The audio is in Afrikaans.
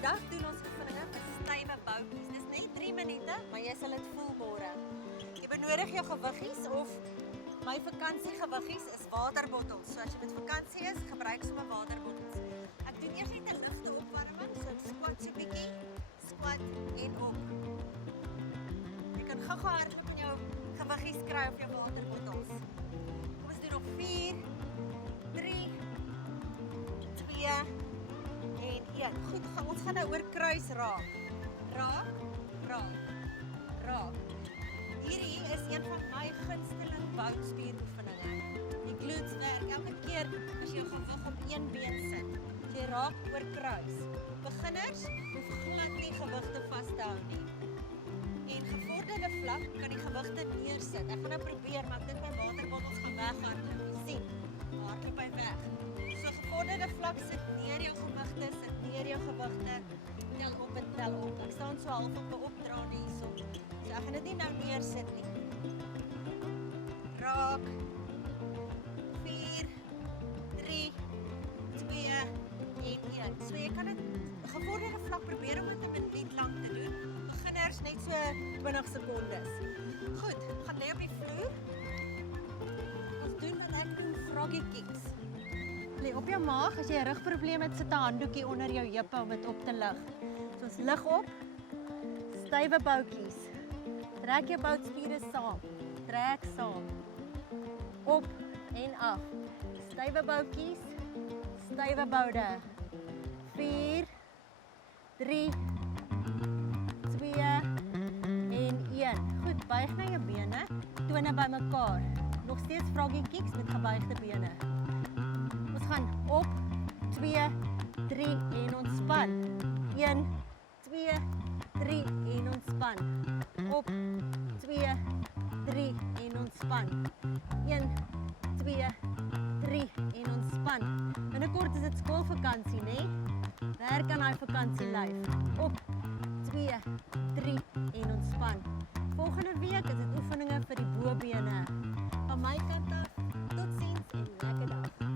Vandag doen ons oefeninge met stywe boutjies. Dis net 3 minute, maar jy sal dit voel môre. Jy benodig jou gewiggies of my vakansiegewiggies is waterbottels. So as jy met vakansie is, gebruik sommer waterbottels. Ek doen eers net 'n ligte opwarming, so ek squat so bietjie, squat en op. Jy kan gou-gou hardloop in jou gewiggies kry op jou waterbottels. Kom ons doen nog 4, 3, 2 en 1. Goed, ons gaan nou oor kruis raak. Raak, raak, raak. Hierdie is een van my gunsteling boutspieroefeninge. Die glutes werk elke keer as jy jou gewig op een been sit. Jy raak oor kruis. Beginners hoef glad nie gewigte vas te hou nie. En gevorderde vlak kan die gewigte neersit. Ek gaan nou probeer, maar ek dink my waterbottels gaan weghardloop. Jy sien, hardloop hy weg. So gevorderde vlak sit neer jou gewigte, sit neer jou gewigte, tel op en tel op. Ek staan so half op 'n opdraande hierso. So ek gaan dit nie nou neersit nie. Raak. 4, 3, 2 en 1. So jy kan dit gevorderde vlak probeer om dit 'n minuut lank te doen. Beginners net so 20 sekondes. Goed, gaan lê op die vloer. Ons doen wat ek doen, froggy kicks. Lê op jou maag, as jy 'n rugprobleem het, sit 'n handdoekie onder jou heupe om dit op te lig. So ons lig op. Stywe boutjies. Trek jou boutspiere saam. Trek saam. Op en af. Stywe boutjies. Stywe boude. 4, 3, 2 en 1. Goed, buig na jou bene. Tone bymekaar. Nog steeds froggy kicks met gebuigde bene. Ons gaan op, 2, 3 en ontspan. 1, 2, 3 en ontspan. Op, 2, 3 en ontspan. 1, 2, 3 en ontspan. Binnekort is dit skoolvakansie, né? Werk aan daai vakansielyf. Op, 2, 3 en ontspan. Volgende week is dit oefeninge vir die bobene. Van my kant af, totsiens en lekker dag.